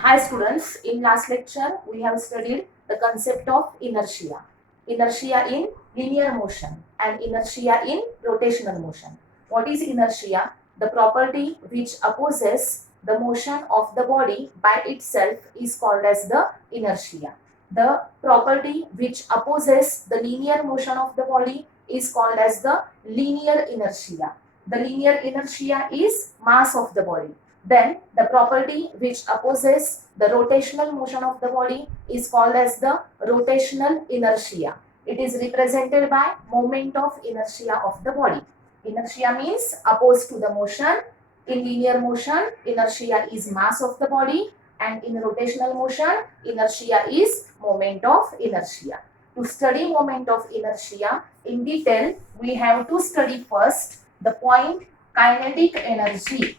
Hi students, in last lecture we have studied the concept of inertia. Inertia in linear motion and inertia in rotational motion. What is inertia? The property which opposes the motion of the body by itself is called as the inertia. The property which opposes the linear motion of the body is called as the linear inertia. The linear inertia is mass of the body. Then the property which opposes the rotational motion of the body is called as the rotational inertia. It is represented by moment of inertia of the body. Inertia means opposed to the motion. In linear motion, inertia is mass of the body, and in rotational motion, inertia is moment of inertia. To study moment of inertia in detail, we have to study first the point kinetic energy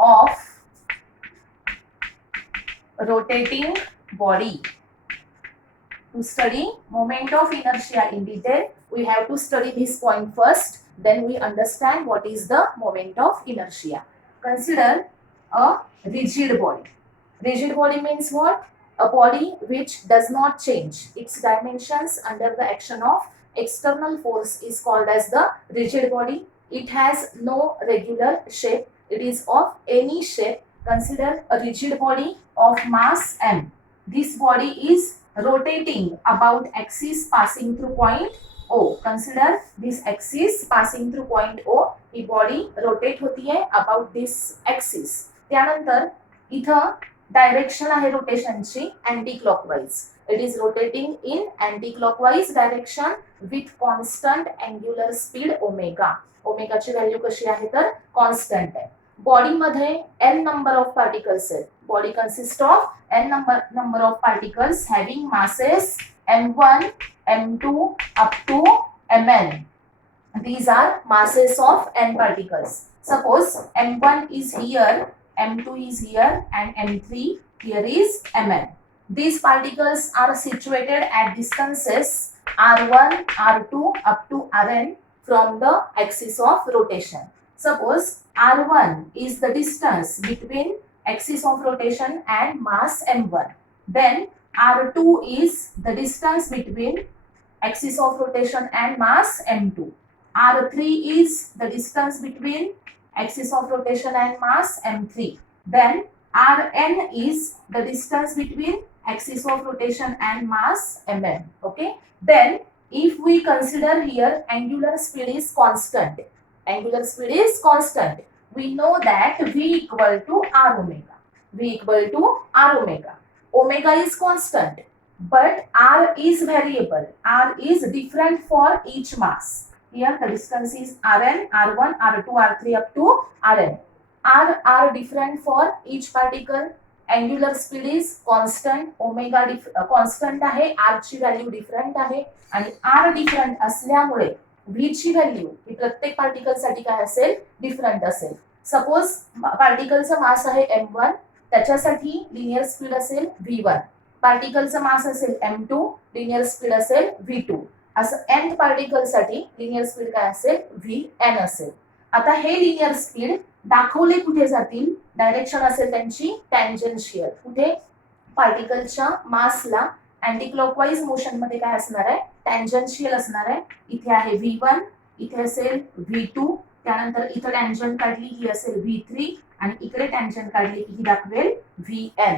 of rotating body. To study moment of inertia in detail, we have to study this point first, then we understand what is the moment of inertia. Consider a rigid body. Rigid body means what? A body which does not change its dimensions under the action of external force is called as the rigid body. It has no regular shape. It is of any shape. Consider a rigid body of mass m. This body is rotating about axis passing through point O. Consider this axis passing through point O. He body rotate होती है about this axis. त्यानंतर इथं direction आहे रोटेशनची anti clockwise. It is rotating in anti-clockwise direction with constant angular speed omega. ओमेगाची value कशी आहे तर कॉन्स्टंट आहे. बॉडी मध्ये n number of particles आहेत. Body consists of n number of particles having masses m1, m2 up to mn. These are masses of n particles. Suppose m1 is here, m2 is here, and m3 here is mn. These particles are situated at distances r1, r2 up to rn from the axis of rotation. Suppose r1 is the distance between axis of rotation and mass m1. Then r2 is the distance between axis of rotation and mass m2. r3 is the distance between axis of rotation and mass m3. Then rn is the distance between axis of rotation and mass mm. Okay. Then if we consider here angular speed is constant. Angular speed is constant. We know that v equal to r omega. V equal to r omega. Omega is constant, but r is variable. R is different for each mass. Here the distance is rn, r1, r2, r3 up to rn. R are different for each particle. Angular speed is constant. Omega constant आहे. R ची value different आहे आणि R different असल्यामुळे V ची value ही प्रत्येक particle साठी काय असेल डिफरंट असेल. सपोज पार्टिकलचं मास आहे m1, त्याच्यासाठी लिनियर स्पीड असेल v1. पार्टिकलचं मास असेल m2, लिनियर स्पीड असेल v2. असं nth पार्टिकल साठी लिनियर स्पीड काय असेल vn असेल. आता हे लिनियर स्पीड दाखवले कुठे जातील? डायरेक्शन असेल त्यांची टँजेन्शियल. कुठे? पार्टिकलच्या मासला अँटी क्लॉकवाइज मोशन मध्ये काय असणार आहे? टँजेन्शियल असणार आहे. इथे आहे v1, इथे असेल v2, त्यानंतर इथे टँजंट काढली ही असेल v3 आणि इकडे टँजंट काढली की ही दाखवेल vn.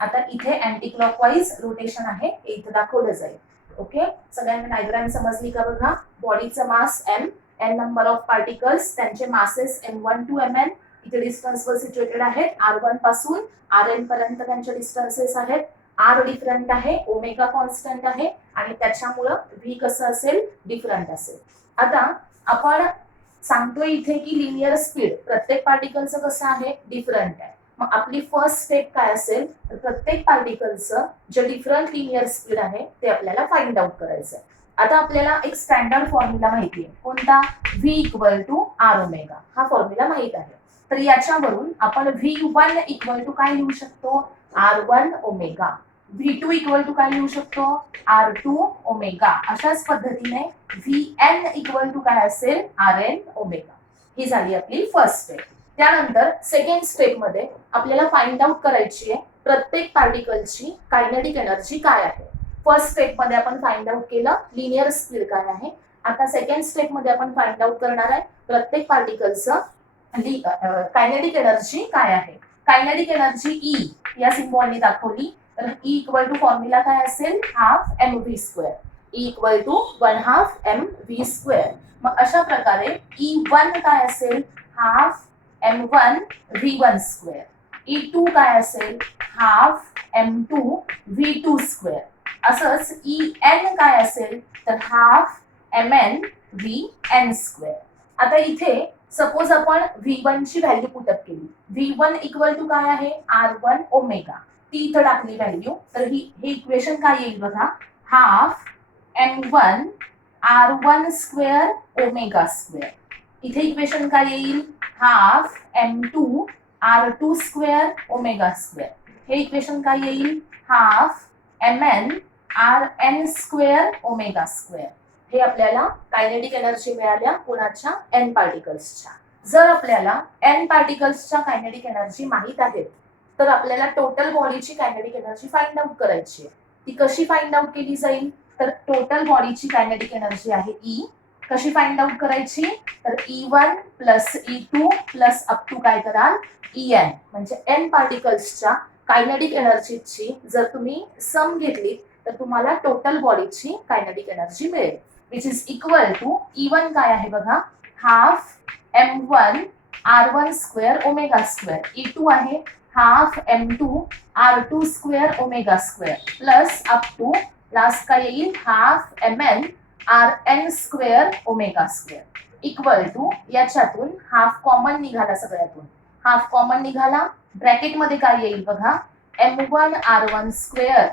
आता इथे अँटी क्लॉकवाइज रोटेशन आहे हे इथे दाखवलं जाईल. ओके, सगळ्यांना डायग्राम समजली का बघा? बॉडीचा मास m, n number of particles, त्यांचे मासेस m1 टू mn इथे डिस्टन्स वर सिच्युएटेड आहेत. r1 पासून rn पर्यंत त्यांचे डिस्टन्सेस आहेत. r डिफरंट आहे, ओमेगा कॉन्स्टंट आहे आणि त्याच्यामुळे v कसं असेल? डिफरंट असेल. आता आपण सांगतोय इथे की लिनियर स्पीड प्रत्येक पार्टिकलचं कसं आहे? डिफरंट आहे. मग आपली फर्स्ट स्टेप काय असेल? तर प्रत्येक पार्टिकलचं जे डिफरंट लिनियर स्पीड आहे ते आपल्याला फाइंड आउट करायचं आहे. आता आपल्याला एक स्टँडर्ड फॉर्म्युला माहिती आहे. कोणता? v equal to R omega. हा फॉर्म्युला माहित आहे. तर याच्यावरून आपण v1 इक्वल टू काय लिहू शकतो? r1 omega. v2 equal to काय लिहू शकतो? r2 omega. अशाच पद्धतीने vn इक्वल टू काय असेल? rn omega. ही झाली आपली फर्स्ट स्टेप. त्यानंतर सेकंड स्टेप मध्ये आपल्याला फाइंड आउट करायची आहे प्रत्येक पार्टिकलची कायनेटिक एनर्जी काय आहे. फर्स्ट स्टेप मध्ये आपण फाइंड आउट केलं लिनियर स्पीड काय आहे. आता सेकंड स्टेप मध्ये आपण फाइंड आउट करणार आहे प्रत्येक पार्टिकलचं कायनेटिक एनर्जी काय आहे. कायनेटिक एनर्जी ई या सिम्बॉलने दाखवली तर ई इक्वल टू फॉर्म्युला काय असेल half M V square. E equal to 1/2 M V square. मग अशा प्रकारे E1 काय असेल half M1 V1 square. E2 काय असेल हाफ M2 V2 स्क्वेअर. असंच En काय असेल तर हाफ Mn Vn स्क्वेअर. आता इथे सपोज आपण V1 ची व्हॅल्यू पुटअप केली. V1 इक्वल टू काय आहे R1 ओमेगा. ती इथं टाकली व्हॅल्यू तर हे इक्वेशन काय येईल बघा half M1 R1 square omega square. इथे इक्वेशन काय येईल half M2 R2 square omega square. हे इक्वेशन काय येईल half Mn Rn square omega square. हे आपल्याला कायनेटिक एनर्जी मिळाल्या कोणाच्या n पार्टिकल्सच्या. जर आपल्याला n पार्टिकल्सच्या कायनेटिक एनर्जी माहित आहेत तर आपल्याला टोटल बॉडीची कायनेटिक एनर्जी फाइंड आउट करायची आहे. ती कशी फाइंड आउट केली जाईल तर टोटल बॉडीची कायनेटिक एनर्जी आहे ई. कशी फाइंड आउट करायची तर E1 plus E2 plus up to काय कराल En म्हणजे n पार्टिकल्सच्या कायनेटिक एनर्जीची जर तुम्ही सम घेतली तर तुम्हाला टोटल बॉडीची कायनेटिक एनर्जी मिळेल which is equal to E1 काय आहे बघा half M1 R1 square omega square. E2 आहे half M2 R2 square omega square plus up to last काय येईल half Mn Rn square omega square equal to याच्यातून half common निघाला सगळ्यातून. Half common निघाला ब्रॅकेट मध्ये काय येईल बघा M1 R1 square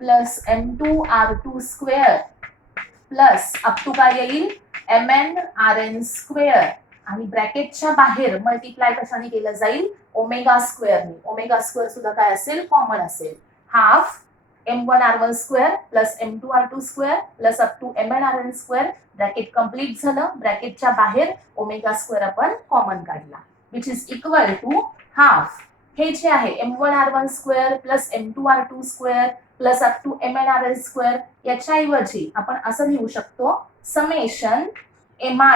plus M2 R2 square plus up to काय येईल Mn Rn स्क्वेअर आणि ब्रॅकेटच्या बाहेर मल्टिप्लाय कशाने केलं जाईल ओमेगा स्क्वेअरने. ओमेगा स्क्वेअर सुद्धा काय असेल कॉमन असेल. Half M1 R1 square plus M2 R2 square plus up to Mn Rn square. Bracket complete झालं. ब्रॅकेटच्या बाहेर ओमेगा स्क्वेअर आपण कॉमन काढला which is equal to half हे जे आहे M1 R1 square plus M2 R2 square plus up to Mn Rn square याच्याऐवजी आपण असं लिहू शकतो summation Mi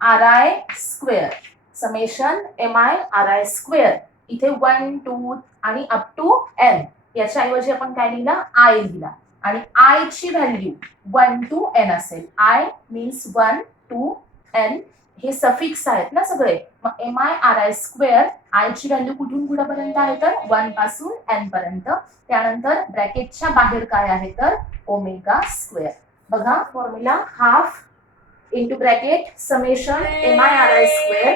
Ri square. Summation Mi Ri square. इथे 1 2 आणि अप टू n याच्याऐवजी आपण काय लिहिला आय लिहिला आणि आय ची व्हॅल्यू 1 to n असेल. आय मीन्स 1 to n हे सफिक्स आहेत ना सगळे. मग Mi Ri स्क्वेअर आय ची व्हॅल्यू कुठून कुठपर्यंत आहे तर 1 पासून n पर्यंत. त्यानंतर ब्रॅकेटच्या बाहेर काय आहे तर ओमेगा स्क्वेअर. बघा formula half into bracket summation Mi Ri square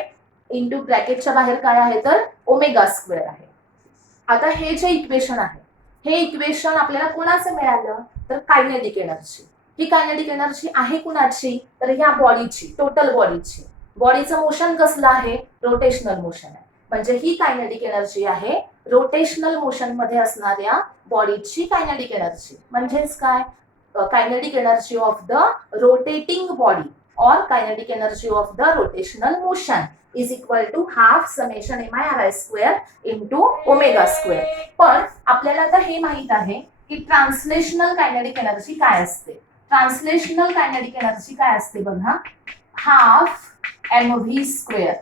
into ब्रॅकेटच्या बाहेर काय आहे तर ओमेगा स्क्वेअर आहे. आता हे जे इक्वेशन आहे हे इक्वेशन आपल्याला कोणाचं मिळालं तर कायनेटिक एनर्जी. ही कायनेटिक एनर्जी आहे कुणाची तर ह्या बॉडीची टोटल बॉडीची. बॉडीचं मोशन कसलं आहे रोटेशनल मोशन आहे म्हणजे ही कायनेटिक एनर्जी आहे रोटेशनल मोशन मध्ये असणाऱ्या बॉडीची कायनेटिक एनर्जी. म्हणजेच काय kinetic energy of the rotating body और kinetic energy of the rotational motion is equal to half summation Mi Ri square into omega square. पण आपल्याला आता हे माहित आहे की ट्रान्सलेशनल कायनेटिक एनर्जी काय असते. ट्रान्सलेशनल कायनेटिक एनर्जी काय असते बघा half mv square.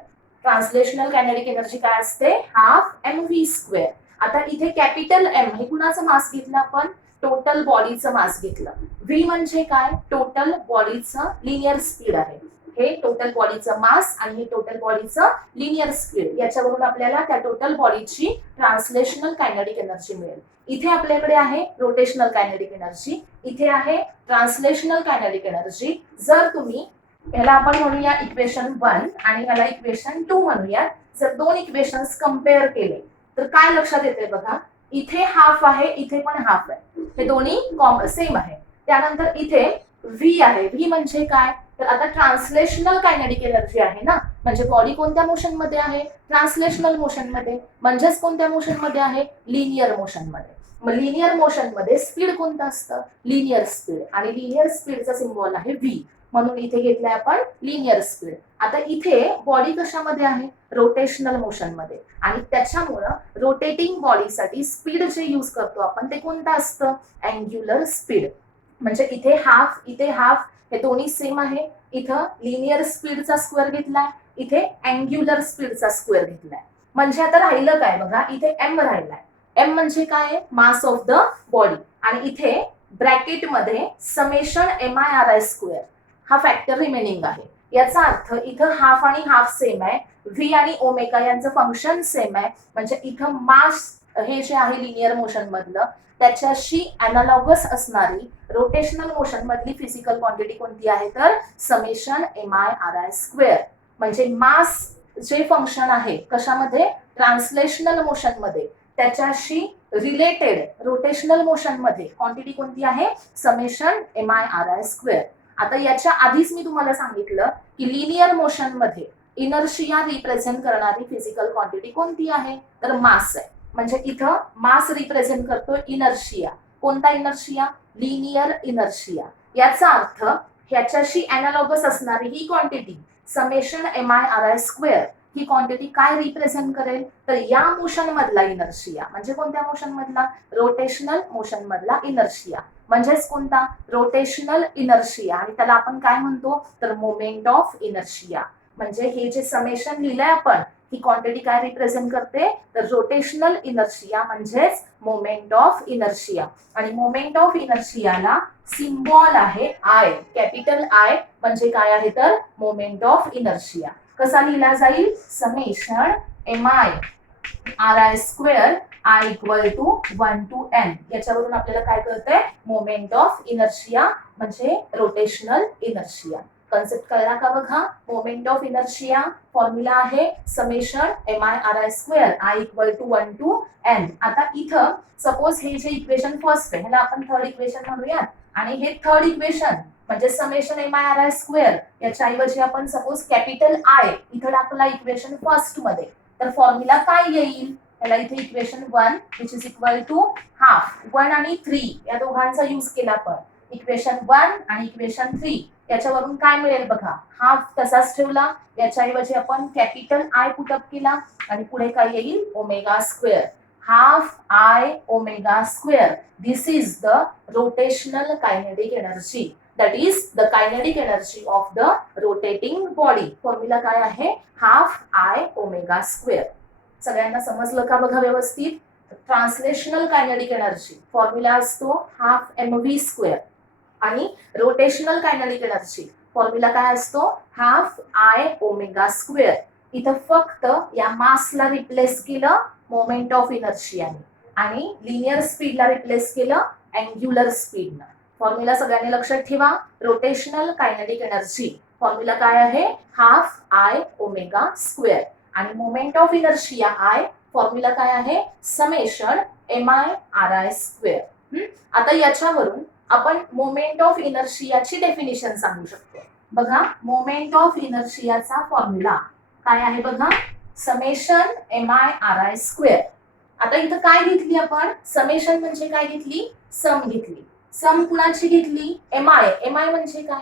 Translational kinetic energy काय असते हाफ mv स्क्वेअर. आता इथे कॅपिटल M हे कुणाचं मास घेतलं आपण टोटल बॉडीचं मास घेतलं. v म्हणजे काय टोटल बॉडीचं लिनियर स्पीड आहे. हे टोटल बॉडीचं मास आणि हे टोटल बॉडीचं लिनियर स्पीड याच्यावरून आपल्याला त्या टोटल बॉडीची ट्रान्सलेशनल कायनेटिक एनर्जी मिळेल. इथे आपल्याकडे आहे रोटेशनल कायनेटिक एनर्जी. इथे आहे ट्रान्सलेशनल कायनेटिक एनर्जी. जर तुम्ही ह्याला आपण म्हणूया इक्वेशन 1 आणि ह्याला इक्वेशन 2 म्हणूया. जर दोन इक्वेशन्स कम्पेअर केले तर काय लक्षात येते बघा इथे हाफ आहे इथे पण हाफ आहे. हे दोन्ही सेम आहे. त्यानंतर इथे व्ही आहे. व्ही म्हणजे काय तर आता ट्रान्सलेशनल कायनेटिक एनर्जी आहे ना म्हणजे बॉडी कोणत्या मोशन मध्ये आहे ट्रान्सलेशनल मोशन मध्ये. म्हणजेच कोणत्या मोशन मध्ये आहे लिनियर मोशन मध्ये. मग लिनियर मोशन मध्ये स्पीड कोणतं असतं लिनियर स्पीड आणि लिनियर स्पीडचा सिम्बॉल आहे व्ही. म्हणून इथे घेतलंय आपण लिनियर स्पीड. आता इथे बॉडी कशामध्ये आहे, रोटेशनल मोशन मध्ये, आणि त्याच्यामुळं रोटेटिंग बॉडीसाठी स्पीड जे यूज करतो आपण ते कोणतं असतं, अँग्युलर स्पीड. म्हणजे इथे हाफ हे दोन्ही सेम आहे. इथं लिनियर स्पीडचा स्क्वेअर घेतलाय, इथे अँग्युलर स्पीडचा स्क्वेअर घेतलाय. म्हणजे आता राहिलं काय बघा, इथे एम राहिलाय. एम म्हणजे काय, मास ऑफ द बॉडी, आणि इथे ब्रॅकेटमध्ये summation M I R I square हा फॅक्टर रिमेनिंग आहे. याचा अर्थ इथं हाफ आणि हाफ सेम आहे, व्ही आणि ओमेगा यांचं फंक्शन सेम आहे. म्हणजे इथं मास हे जे आहे लिनियर मोशन मधलं त्याच्याशी अनालॉगस असणारी रोटेशनल मोशन मधली फिजिकल क्वांटिटी कोणती आहे, तर summation M I R I square. म्हणजे मास जे फंक्शन आहे कशामध्ये, ट्रान्सलेशनल मोशन मध्ये, त्याच्याशी रिलेटेड रोटेशनल मोशन मध्ये क्वांटिटी कोणती आहे, summation M I R I square. आता याच्या आधीच मी तुम्हाला सांगितलं की लिनियर मोशन मध्ये इनर्शिया रिप्रेझेंट करणारी फिजिकल क्वांटिटी कोणती आहे, तर मास आहे. म्हणजे इथं मास रिप्रेझेंट करतो इनर्शिया. कोणता इनर्शिया, लिनियर इनर्शिया. याचा अर्थ ह्याच्याशी अनालॉगस असणारी ही quantity summation M I R I square ही क्वांटिटी काय रिप्रेझेंट करेल, तर या मोशन मधला इनर्शिया. म्हणजे कोणत्या मोशन मधला, रोटेशनल मोशन मधला इनर्शिया. म्हणजेच कोणता, रोटेशनल इनर्शिया. आणि त्याला आपण काय म्हणतो, तर मोमेंट ऑफ इनर्शिया. म्हणजे हे जे समेशन लिहिलंय आपण, ही क्वांटिटी काय रिप्रेझेंट करते, तर रोटेशनल इनर्शिया म्हणजेच मोमेंट ऑफ इनर्शिया. आणि मोमेंट ऑफ इनर्शियाला सिम्बॉल आहे आय, कॅपिटल आय. म्हणजे काय आहे, तर मोमेंट ऑफ इनर्शिया. कसा लिहिला जाईल, summation M I R I square I equal to 1 to n. याच्यावरून आपल्याला काय कळतंय, मोमेंट ऑफ इनर्शिया म्हणजे रोटेशनल इनर्शिया. कन्सेप्ट कळला का बघा. मोमेंट ऑफ इनर्शिया फॉर्म्युला आहे summation M I R I square I equal to 1 to n. आता इथं सपोज हे जे इक्वेशन फर्स्ट आहे ह्याला आपण थर्ड इक्वेशन म्हणूयात, आणि हे थर्ड इक्वेशन म्हणजे summation M I R I square याच्या ऐवजी आपण सपोज कॅपिटल आय इथं टाकला इक्वेशन फर्स्ट मध्ये, तर फॉर्म्युला काय येईल, याला इथे equation 1 which is equal to half 1 आणि 3 या दोघांचा यूज केला आपण. इक्वेशन 1 आणि इक्वेशन 3 याच्यावरून काय मिळेल बघा, हाफ तसाच ठेवला, याच्याऐवजी आपण कॅपिटल आय पुटअप केला, आणि पुढे काय येईल, omega square. Half I omega square. This is the rotational kinetic energy. that is the kinetic energy of the rotating body. Formula काय आहे, हाफ आय ओमेगा स्क्वेअर. सगळ्यांना समजलं का बघा व्यवस्थित. ट्रान्सलेशनल कायनेटिक एनर्जी फॉर्म्युला असतो हाफ एम व्ही स्क्वेअर, आणि rotational kinetic energy formula काय असतो, हाफ आय ओमेगा स्क्वेअर. इथं फक्त या मासला रिप्लेस केलं मोमेंट ऑफ इनर्शियाने, आणि लिनियर स्पीडला रिप्लेस केलं अँग्युलर स्पीडनं. फॉर्म्युला सगळ्यांनी लक्षात ठेवा. रोटेशनल कायनेटिक एनर्जी फॉर्म्युला काय आहे, हाफ आय ओमेगा स्क्वेअर. आणि moment of inertia I formula काय आहे, summation M I R I square. आता याच्यावरून आपण मोमेंट ऑफ इनर्शियाची डेफिनिशन सांगू शकतो. बघा, मोमेंट ऑफ इनर्शियाचा फॉर्म्युला काय आहे बघा, summation M I R I square. आता इथं काय घेतली आपण, समेशन म्हणजे काय घेतली, सम घेतली. सम कुणाची घेतली, एम आय. एम आय म्हणजे काय,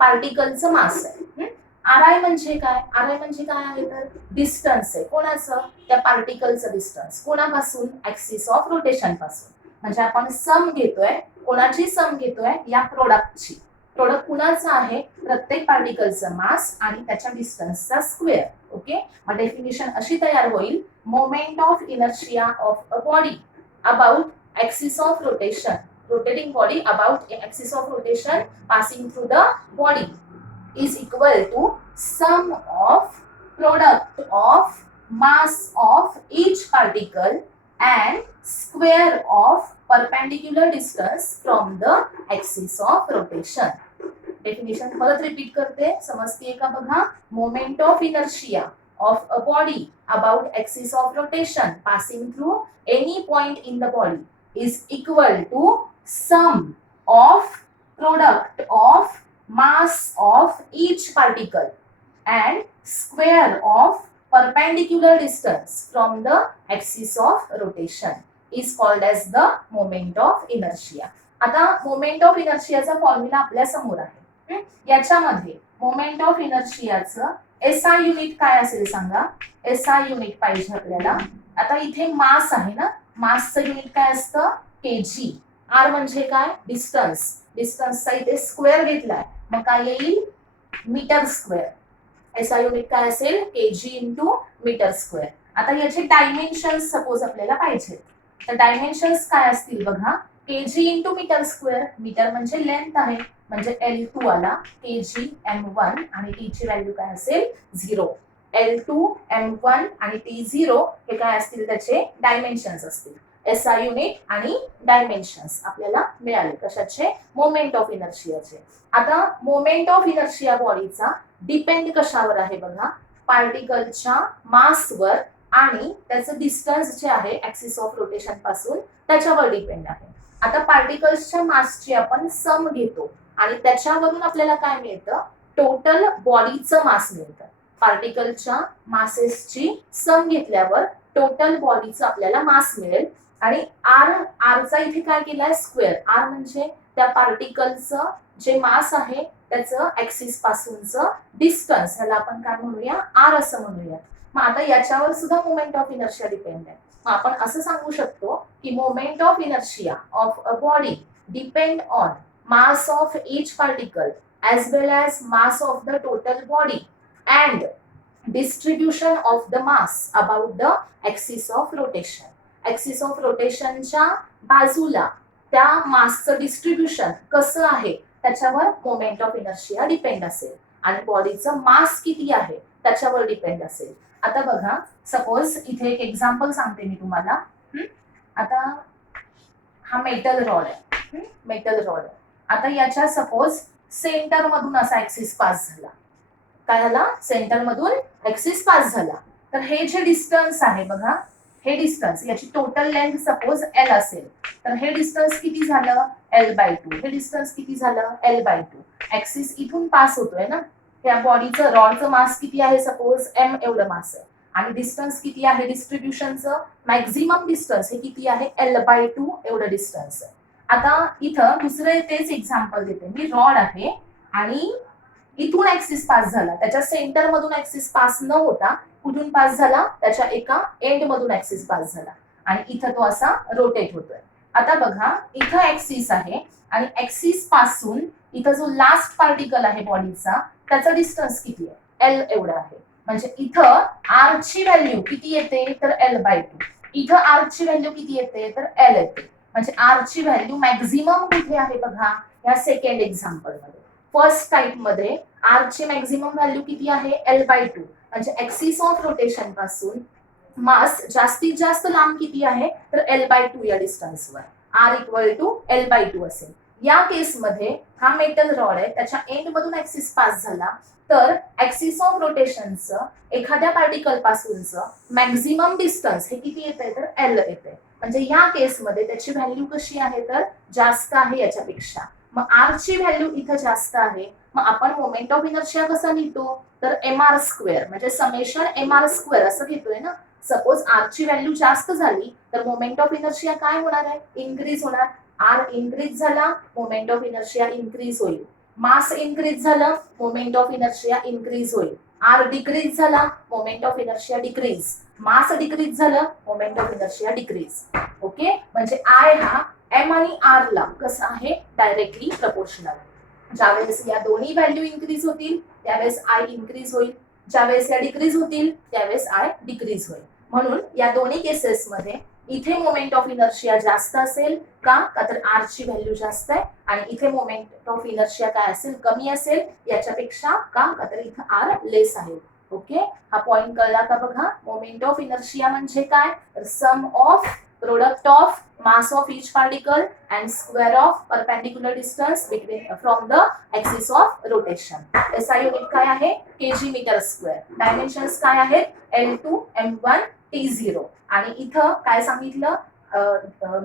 पार्टिकलचं मास आहे. आर आय म्हणजे काय, आर आय म्हणजे काय आहे, तर डिस्टन्स आहे. कोणाचं, त्या पार्टिकलचं डिस्टन्स. कोणापासून, ऍक्सिस ऑफ रोटेशन पासून. म्हणजे आपण सम घेतोय, कोणाची सम घेतोय, या प्रोडक्टची. प्रोडक्ट कुणाचं आहे, प्रत्येक पार्टिकलचं मास आणि त्याच्या डिस्टन्सचा स्क्वेअर. ओके, मग डेफिनिशन अशी तयार होईल, moment of inertia of a body about axis of rotation, rotating body about an axis of rotation passing through the body is equal to sum of product of mass of each particle and square of perpendicular distance from the axis of rotation. Definition परत repeat करते, समजते का बघा. Moment of inertia of a body about axis of rotation passing through any point in the body is equal to sum of product of mass of each particle and square of perpendicular distance from the axis of rotation is called as the moment of inertia. आता moment of inertia चा formula आपल्या समोर आहे. याच्यामध्ये moment of इनर्शियाचं SI unit काय असेल सांगा. SI unit पाहिजे आपल्याला. आता इथे मास आहे ना, मासचं युनिट काय असतं केजी. आर म्हणजे काय डिस्टन्स. डिस्टन्सचा इथे स्क्वेअर घेतलाय मग काय येईल मीटर स्क्वेअर. एसआय युनिट काय असेल केजी इंटू मीटर स्क्वेअर. आता याचे डायमेन्शन्स सपोज आपल्याला पाहिजे तर डायमेन्शन्स काय असतील बघा. KG into metre square. Metre म्हणजे लेंथ आहे म्हणजे L2 आला केजी M1 आणि टी ची व्हॅल्यू काय असेल 0. L2 M1 आणि T0 हे काय असतील त्याचे डायमेन्शन्स असतील. एसआय युनिट आणि डायमेन्शन्स आपल्याला मिळाले कशाचे मोमेंट ऑफ इनर्शियाचे. आता मोमेंट ऑफ इनर्शिया बॉडीचा डिपेंड कशावर आहे बघा. पार्टिकलच्या मासवर आणि त्याचं डिस्टन्स जे आहे ऍक्सिस ऑफ रोटेशन पासून त्याच्यावर डिपेंड आहे. आता पार्टिकल्सच्या मासची आपण सम घेतो आणि त्याच्यावरून आपल्याला काय मिळतं टोटल बॉडीचं मास मिळतं. पार्टिकलच्या मासेसची सम घेतल्यावर टोटल बॉडीचं आपल्याला मास मिळेल. आणि आरचा इथे काय केलाय स्क्वेअर. आर म्हणजे त्या पार्टिकलचं जे मास आहे त्याचं ऍक्सिस पासूनचं डिस्टन्स ह्याला आपण काय म्हणूया आर असं म्हणूया. मग आता याच्यावर सुद्धा मोमेंट ऑफ इनर्शिया डिपेंड आहे. मग आपण असं सांगू शकतो की moment of inertia of a body depend on mass of each particle as well as mass of the total body and distribution of the mass about the axis of rotation. Axis of rotationच्या बाजूला त्या मासचं distribution कसं आहे त्याच्यावर moment of inertia depend असेल आणि बॉडीचं मास किती आहे त्याच्यावर डिपेंड असेल. आता बघा सपोज इथे एक एक्झाम्पल सांगते मी तुम्हाला. आता हा मेटल रॉड आहे. मेटल रॉड आहे. आता याच्या सपोज सेंटर मधून असा ऍक्सिस पास झाला. काय झाला सेंटर मधून ऍक्सिस पास झाला. तर हे जे डिस्टन्स आहे बघा हे डिस्टन्स याची टोटल लेंथ सपोज L असेल तर हे डिस्टन्स किती झालं L/2. हे डिस्टन्स किती झालं L/2. ऍक्सिस इथून पास होतोय ना. त्या बॉडीचं रॉडचं मास किती आहे सपोज M एवढं मास आहे आणि डिस्टन्स किती आहे डिस्ट्रीब्युशनचं मॅक्झिमम डिस्टन्स हे किती आहे L/2 एवढं डिस्टन्स आहे. आता इथं दुसरं तेच एक्झाम्पल देते मी. रॉड आहे आणि इथून ऍक्सिस पास झाला. त्याच्या सेंटर मधून ऍक्सिस पास न होता कुठून पास झाला त्याच्या एका एंड मधून ऍक्सिस पास झाला आणि इथं तो असा रोटेट होतोय. आता बघा इथं ऍक्सिस आहे आणि ऍक्सिस पासून इथं जो लास्ट पार्टिकल आहे बॉडीचा त्याचा डिस्टन्स किती आहे L एवढा आहे. म्हणजे इथं R ची व्हॅल्यू किती येते तर L/2. इथं R ची व्हॅल्यू किती येते तर L येते. म्हणजे R ची व्हॅल्यू मॅक्झिमम कुठे आहे बघा या सेकंड एक्झाम्पल मध्ये. फर्स्ट टाइप मध्ये R ची मॅक्झिमम व्हॅल्यू किती आहे L/2. म्हणजे ऍक्सिस ऑफ रोटेशन पासून मास जास्तीत जास्त लांब किती आहे तर L/2 या डिस्टन्सवर. R = L/2 असेल. या केसमध्ये हा मेटल रॉड आहे त्याच्या एंड मधून ऍक्सिस पास झाला तर ऍक्सिस ऑफ रोटेशनचं एखाद्या पार्टिकल पासूनचं मॅक्झिमम डिस्टन्स हे किती येते तर L येते. म्हणजे या केसमध्ये त्याची व्हॅल्यू कशी आहे तर जास्त आहे याच्यापेक्षा. मग R ची व्हॅल्यू इथं जास्त आहे. मग आपण मोमेंट ऑफ इनर्शिया कसा लिहितो तर mr² म्हणजे समेशन mr² असं घेतोय ना. सपोज R ची व्हॅल्यू जास्त झाली तर मोमेंट ऑफ इनर्शिया काय होणार आहे इन्क्रीज होणार. R इन्क्रीज झाला मोमेंट ऑफ इनर्शिया इन्क्रीज होईल. मास इन्क्रीज झालं मोमेंट ऑफ इनर्शिया इन्क्रीज होईल. R डिक्रीज झाला moment of inertia decrease. Mass decrease झालं moment of inertia decrease. Okay म्हणजे I हा M आणि R ला कसा आहे डायरेक्टली प्रपोर्शनल. ज्यावेळेस या दोन्ही व्हॅल्यू इन्क्रीज होतील त्यावेळेस I इन्क्रीज होईल. ज्यावेळेस या डिक्रीज होतील त्यावेळेस I डिक्रीज होईल. म्हणून या दोन्ही केसेसमध्ये इथे मोमेंट ऑफ इनर्शिया जास्त असेल का तर R ची व्हॅल्यू जास्त आहे आणि इथे मोमेंट ऑफ इनर्शिया काय असेल कमी असेल याच्यापेक्षा का तर इथं R लेस आहे. ओके हा पॉइंट कळला का बघा. मोमेंट ऑफ इनर्शिया म्हणजे काय sum of product of mass of each particle and square of perpendicular distance between from the axis of rotation. SI unit काय आहे kg मीटर स्क्वेअर. डायमेन्शन्स काय आहेत L2 M1 T0 आणि इथं काय सांगितलं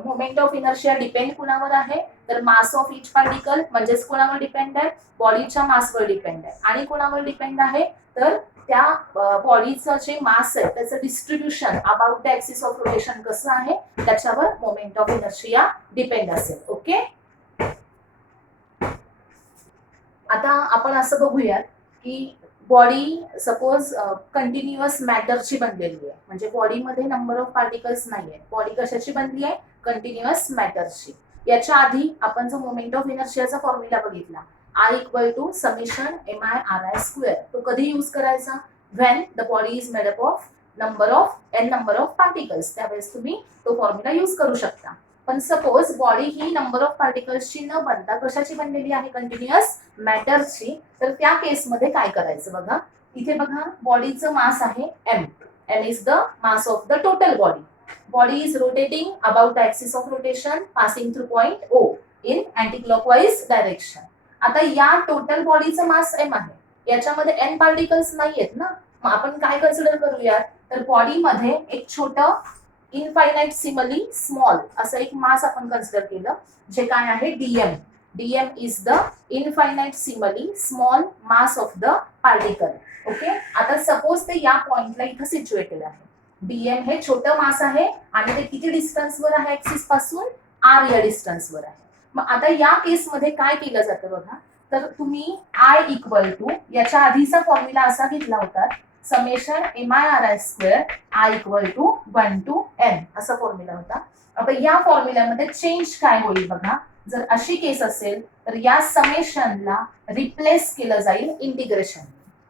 मोमेंट ऑफ इनर्शिया डिपेंड कुणावर आहे तर मास ऑफ इच पार्टिकल म्हणजेच कोणावर डिपेंड आहे बॉडीच्या मासवर डिपेंड आहे. आणि कोणावर डिपेंड आहे तर त्या बॉडीचं जे मास आहे त्याचं distribution about the axis of rotation कसं आहे त्याच्यावर मोमेंट ऑफ इनर्शिया डिपेंड असेल. ओके आता आपण असं बघूयात की बॉडी सपोज कंटिन्युअस मॅटरची बनलेली आहे, म्हणजे बॉडीमध्ये नंबर ऑफ पार्टिकल्स नाही आहे. बॉडी कशाची बनली आहे? कंटिन्युअस मॅटरची. याच्या आधी आपण जो मोमेंट ऑफ इनर्शियाचा फॉर्म्युला बघितला, I equal to summation MI/RI square, तो कधी यूज करायचा? When the body is made up of number of particles, त्यावेळेस तुम्ही तो फॉर्म्युला यूज करू शकता. पण सपोज बॉडी ही नंबर ऑफ पार्टिकल्सची न बनता कशाची बनलेली आहे? कंटिन्युअस मॅटरची. तर त्या केसमध्ये काय करायचं बघा, इथे बघा बॉडीचं मास आहे m. m is the mass of the total body. Body is rotating about the axis of rotation passing through point O in anti clockwise direction. आता या टोटल बॉडीचं मास m आहे, याच्यामध्ये n पार्टिकल्स नाहीयेत ना, मग आपण काय कन्सिडर करूयात? तर बॉडीमध्ये एक छोटं इनफायनाइटसिमली स्मॉल असं एक मास आपण कन्सिडर केलं, जे काय आहे? dm. dm is the infinitesimally small mass of the particle. Okay, आता सपोज ते या पॉइंटला इथं सिच्युएटेड आहे. dm हे छोटं मास आहे आणि ते किती डिस्टन्सवर आहे ऍक्सिस पासून? r या डिस्टन्सवर आहे. मग आता या केसमध्ये काय केलं जातं बघा, तर तुम्ही I इक्वल टू याच्या आधीचा फॉर्म्युला असा घेतला होता, summation MI/RI square I equal to 1 to n असा फॉर्म्युला होता. आता या फॉर्म्युल्यामध्ये चेंज काय होईल बघा, जर अशी केस असेल तर या समेशनला रिप्लेस केलं जाईल इंटिग्रेशन.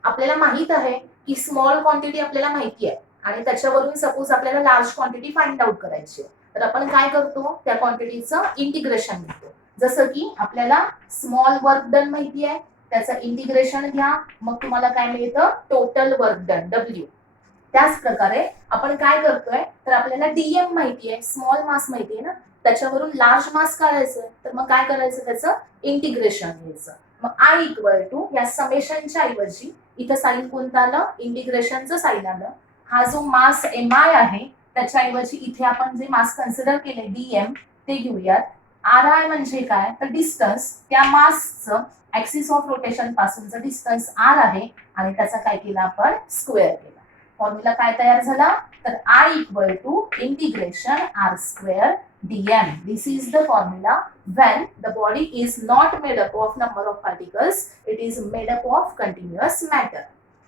आपल्याला माहित आहे की स्मॉल क्वांटिटी आपल्याला माहिती आहे आणि त्याच्यावरून सपोज आपल्याला लार्ज क्वांटिटी फाइंड आउट करायची आहे, तर आपण काय करतो? त्या क्वांटिटीचं इंटिग्रेशन घेतो. जसं की आपल्याला स्मॉल वर्क डन माहिती आहे, त्याचं इंटिग्रेशन घ्या, मग तुम्हाला काय मिळतं? Total work done W. त्याच प्रकारे आपण काय करतोय, तर आपल्याला डीएम माहिती आहे, स्मॉल मास माहिती आहे ना, त्याच्यावरून लार्ज मास काढायचं, तर मग काय करायचं? त्याचं इंटिग्रेशन घ्यायचं. मग I इक्वल टू या समेशनच्या ऐवजी इथं साइन कोणतं आलं? इंटिग्रेशनचं साइन आलं. हा जो मास MI आहे त्याच्याऐवजी इथे आपण जे मास कन्सिडर केले DM ते घेऊयात. RI म्हणजे काय? तर डिस्टन्स, त्या मासचं ऍक्सिस ऑफ रोटेशन पासूनचं डिस्टन्स R आहे आणि त्याचा काय केला आपण? स्क्वेअर केला. फॉर्म्युला काय तयार झाला? तर I equal to integration R square dm. This is the formula when the body is not made up of number of particles, it is made up of continuous matter.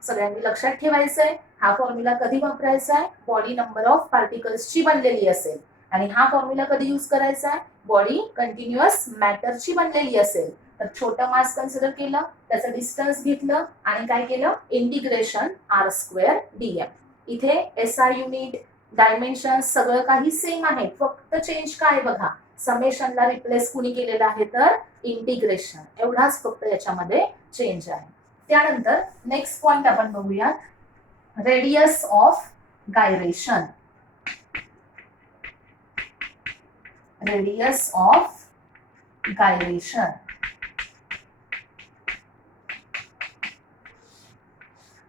सगळ्यांनी लक्षात ठेवायचंय, हा formula कधी वापरायचा आहे? बॉडी नंबर ऑफ पार्टिकल्सची बनलेली असेल. आणि हा फॉर्म्युला कधी यूज करायचा आहे? बॉडी कंटिन्युअस मॅटरची बनलेली असेल. तर छोटं मास कन्सिडर केलं, त्याचं डिस्टन्स घेतलं आणि काय केलं? Integration R square dm. इथे SI युनिट, डायमेन्शन सगळं काही सेम आहे, फक्त चेंज काय बघा, समेशनला रिप्लेस कुणी केलेलं आहे? तर इंटिग्रेशन. एवढाच फक्त याच्यामध्ये चेंज आहे. त्यानंतर नेक्स्ट पॉइंट आपण बघूया, radius of gyration. Radius of gyration.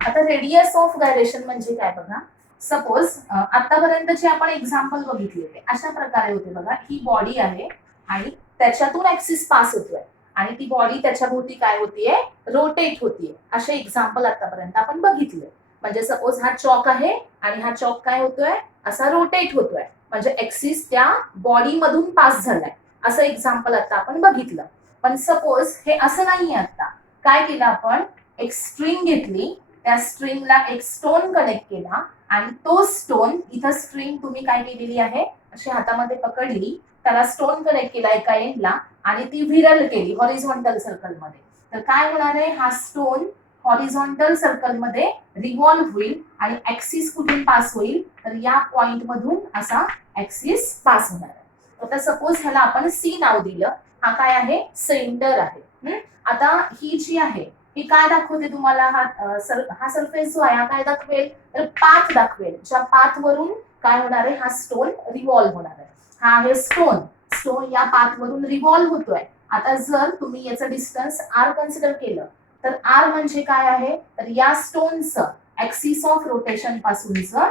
आता रेडियस ऑफ गायरेशन म्हणजे काय बघा, सपोज आतापर्यंतचे आपण एक्झाम्पल बघितले अशा प्रकारे होते बघा, ही बॉडी आहे आणि त्याच्यातून ऍक्सिस पास होतोय आणि ती बॉडी त्याच्या भोवती काय होतीये? रोटेट होतीये. असे एक्झाम्पल आतापर्यंत आपण बघितले. म्हणजे सपोज हा चॉक आहे आणि हा चॉक काय होतोय? असा रोटेट होतोय, म्हणजे ऍक्सिस त्या बॉडी मधून पास झालाय, असं एक्झाम्पल आता आपण बघितलं. पण सपोज हे असं नाहीये. आता काय केलं आपण? एक स्ट्रिंग घेतली, त्या स्ट्रिंगला एक स्टोन कनेक्ट केला आणि तो स्टोन, इथं स्ट्रिंग तुम्ही काय केलेली आहे? अशी हातामध्ये पकडली, त्याला स्टोन कनेक्ट केला एका एंडला आणि ती व्हिरल केली हॉरिझॉन्टल सर्कल मध्ये. तर काय होणार आहे? हा स्टोन हॉरिझॉन्टल सर्कल मध्ये रिव्हॉल्व्ह होईल आणि ऍक्सिस कुठून पास होईल? तर या पॉइंट मधून असा ऍक्सिस पास होणार आहे. आता सपोज ह्याला आपण C नाव दिलं, हा काय आहे? सेंटर आहे. आता ही जी आहे ही काय दाखवते तुम्हाला? हा सरफेस जो आहे हा काय दाखवेल? तर पाथ दाखवेल, ज्या पाथ वरून काय होणार आहे? हा स्टोन रिव्हॉल्व्ह होणार आहे. हा आहे स्टोन, स्टोन या पाथ वरून रिव्हॉल्व्ह होतोय. आता जर तुम्ही याचं डिस्टन्स R कन्सिडर केलं तर R म्हणजे काय आहे? तर या स्टोनचं ऍक्सिस ऑफ रोटेशन पासूनचं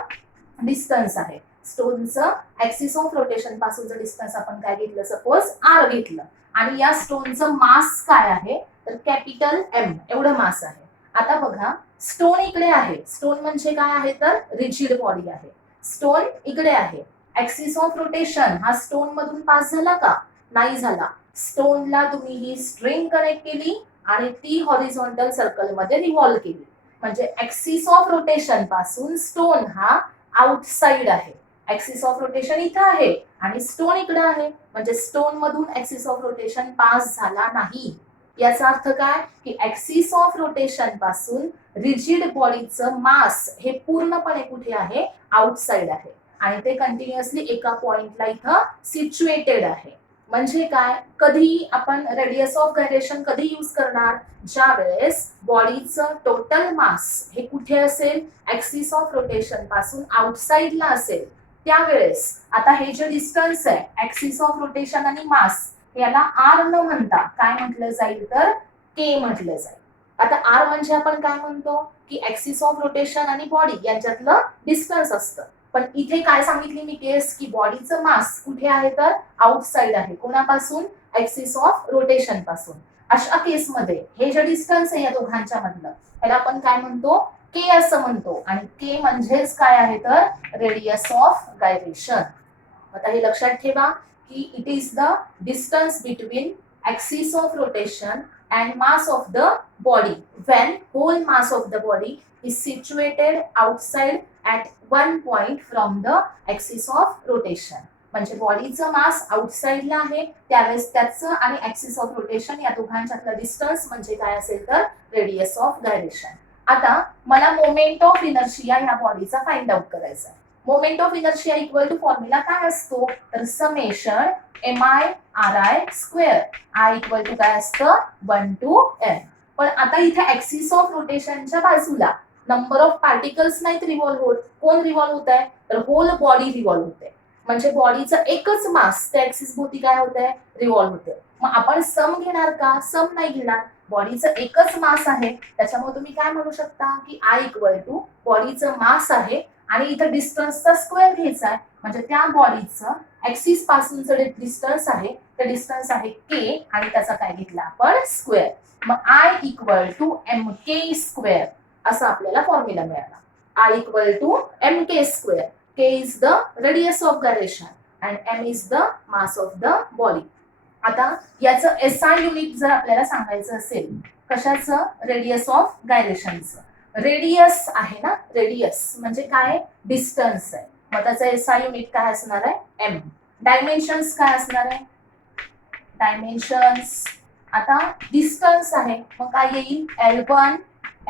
डिस्टन्स आहे. स्टोनचं ऍक्सिस ऑफ रोटेशन पासूनचं डिस्टन्स आपण काय घेतलं? सपोज R घेतलं आणि या स्टोनचं मास काय आहे? तर कॅपिटल M एवढं मास आहे. आता बघा, स्टोन इकडे आहे, स्टोन म्हणजे काय आहे? तर रिजिड बॉडी आहे. स्टोन इकडे आहे, ऍक्सिस ऑफ रोटेशन हा स्टोन मधून पास झाला का? नाही झाला. स्टोनला तुम्ही ही स्ट्रिंग कनेक्ट केली आणि ती हॉरिझॉन्टल सर्कलमध्ये रिव्हॉल्व केली. म्हणजे ऍक्सिस ऑफ रोटेशन पासून स्टोन हा आउटसाइड आहे. ऍक्सिस ऑफ रोटेशन इथं आहे आणि स्टोन इकडे आहे, म्हणजे स्टोन मधून ऍक्सिस ऑफ रोटेशन पास झाला नाही. याचा अर्थ काय की ऍक्सिस ऑफ रोटेशन पासून रिजिड बॉडीचं मास हे पूर्णपणे कुठे आहे, आउटसाइड आहे आणि ते कंटिन्युअसली एका पॉइंटला इथं सिच्युएटेड आहे. म्हणजे काय, कधी आपण रेडियस ऑफ गायरेशन कधी यूज करणार, ज्या वेळेस बॉडीचं टोटल मास हे कुठे असेल, ऍक्सिस ऑफ रोटेशन पासून आउटसाइडला असेल त्यावेळेस. आता हे जे डिस्टन्स आहे ऍक्सिस ऑफ रोटेशन आणि मास, याला आर न म्हणता काय म्हटलं जाईल तर के म्हटलं जाईल. आता आर म्हणजे आपण काय म्हणतो की ऍक्सिस ऑफ रोटेशन आणि बॉडी यांच्यातलं डिस्टन्स असतं. पण इथे काय सांगितली मी केस की बॉडीचं मास कुठे आहे तर आउटसाइड आहे. कोणापासून, ऍक्सिस ऑफ रोटेशन पासून. अशा केसमध्ये हे जे डिस्टन्स आहे या दोघांच्या मधलं त्याला आपण काय म्हणतो, के असं म्हणतो. आणि के म्हणजेच काय आहे तर रेडियस ऑफ गायरेशन. आता हे लक्षात ठेवा की it is the distance between axis of rotation and mass of the body when whole mass of the body is situated outside at one point from the axis of rotation. म्हणजे बॉडीचं मास आउटसाइडला आहे त्यावेळेस त्याचं आणि ऍक्सिस ऑफ रोटेशन या दोघांच्यातलं distance म्हणजे काय असेल तर रेडियस ऑफ गायरेशन. आता मला मोमेंट ऑफ इनर्शिया या बॉडीचा फाइंड आउट करायचा आहे. Moment of inertia equal to formula काय असतो तर summation MI/RI². I equal to काय असतं 1 to m. पण आता इथे ऍक्सिस ऑफ रोटेशनच्या बाजूला नंबर ऑफ पार्टिकल्स नाहीत रिव्हॉल्व्ह होत. कोण रिव्हॉल्व्ह होत आहे तर होल बॉडी रिव्हॉल्व्ह होते. म्हणजे बॉडीचं एकच मास त्या ऍक्सिस भोवती काय होत आहे, रिव्हॉल्व्ह होते. मग आपण सम घेणार का, सम नाही घेणार. बॉडीचं एकच मास आहे त्याच्यामुळे तुम्ही काय म्हणू शकता की आय इक्वल टू बॉडीचं मास आहे आणि इथं डिस्टन्सचा स्क्वेअर घ्यायचा आहे. म्हणजे त्या बॉडीचं ऍक्सिस पासूनचं जे डिस्टन्स आहे ते डिस्टन्स आहे के आणि त्याचा काय घेतला आपण स्क्वेअर. मग आय इक्वल टू MK² असा आपल्याला फॉर्म्युला मिळाला. I equal to MK². K is the radius of gyration and M is the mass of the body. आता याचं SI युनिट जर आपल्याला सांगायचं असेल कशाचं, रेडियस ऑफ गायरेशनचं. रेडियस आहे ना, रेडियस म्हणजे काय, डिस्टन्स आहे. मग त्याचं SI युनिट काय असणार आहे M. डायमेन्शन्स काय असणार आहे, डायमेन्शन्स. आता डिस्टन्स आहे मग काय येईल L1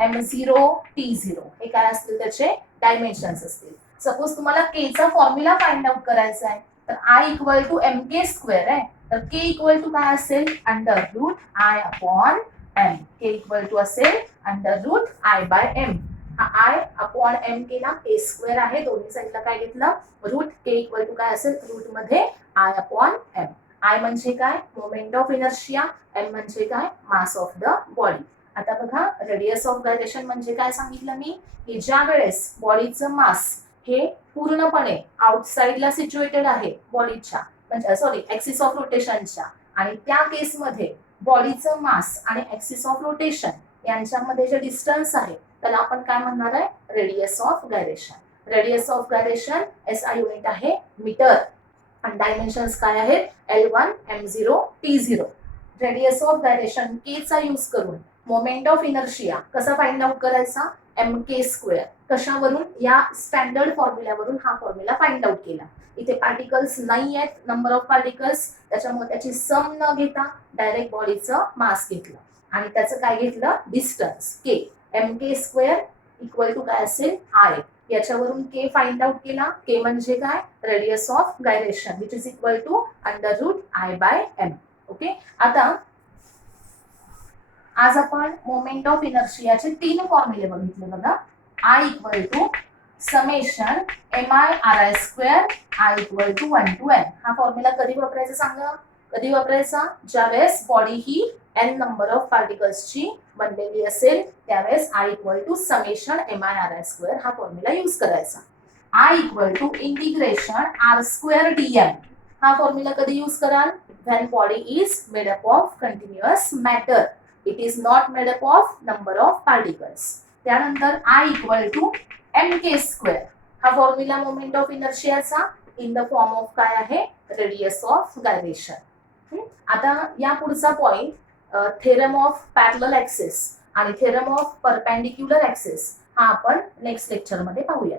M0 T0 हे काय असतील त्याचे डायमेन्शन्स असतील. सपोज तुम्हाला के चा फॉर्म्युला फाइंड आउट करायचा आहे तर आय इक्वल टू MK² आहे तर के इक्वल टू काय असेल √I/m. के इक्वल टू असेल √I/m. हा I/m केला, k² आहे दोन्ही साईडला काय घेतलं रूट. के इक्वल टू काय असेल रूट मध्ये I/m. आय म्हणजे काय मोमेंट ऑफ इनर्शिया, m म्हणजे काय मास ऑफ द बॉडी. आता बघा रेडियस ऑफ गायरेशन म्हणजे काय सांगितलं मी की ज्या वेळेस बॉडीचं मास हे पूर्णपणे आउटसाइडला सिच्युएटेड आहे बॉडीच्या, म्हणजे सॉरी ऍक्सिस ऑफ रोटेशनच्या, आणि त्या केसमध्ये बॉडीचं मास आणि ऍक्सिस ऑफ रोटेशन यांच्यामध्ये जे डिस्टन्स आहे त्याला आपण काय म्हणणार आहे radius of gyration. Radius of gyration SI unit आहे मीटर आणि डायमेन्शन्स काय आहेत L1 M0 T0. Radius of gyration के चा यूज करून मोमेंट ऑफ इनर्शिया कसा फाइंड आउट करायचा MK². कशावरून, या स्टँडर्ड फॉर्म्युल्यावरून हा फॉर्म्युला फाइंड आउट केला. इथे पार्टिकल्स नाही आहेत, नंबर ऑफ पार्टिकल्स, त्याच्यामुळे त्याची सम न घेता डायरेक्ट बॉडीचं मास घेतलं आणि त्याचं काय घेतलं distance K. MK² equal to काय असेल आय. याच्यावरून के फाइंड आउट केला. के म्हणजे काय radius of gyration which is equal to √I/m. Okay. आता आज आपण मोमेंट ऑफ इनर्शियाचे 3 फॉर्म्युले बघितले बघा. I equal to summation MI/RI². I equal to 1 to m. हा फॉर्म्युला कधी वापरायचा सांगा, कधी वापरायचा ज्यावेळेस बॉडी ही n नंबर ऑफ पार्टिकल्सची बनलेली असेल त्यावेळेस I equal to summation MI/RI² हा फॉर्म्युला यूज करायचा. I equal to integration R² dm हा फॉर्म्युला कधी यूज कराल when body is made up of continuous matter. It is not made up of number of particles. त्यानंतर I equal to MK² हा formula moment of इनर्शियाचा in the form of काय आहे radius of gyration. आता या पुढचा point theorem of parallel axis आणि theorem of perpendicular axis हा आपण नेक्स्ट लेक्चरमध्ये पाहूया.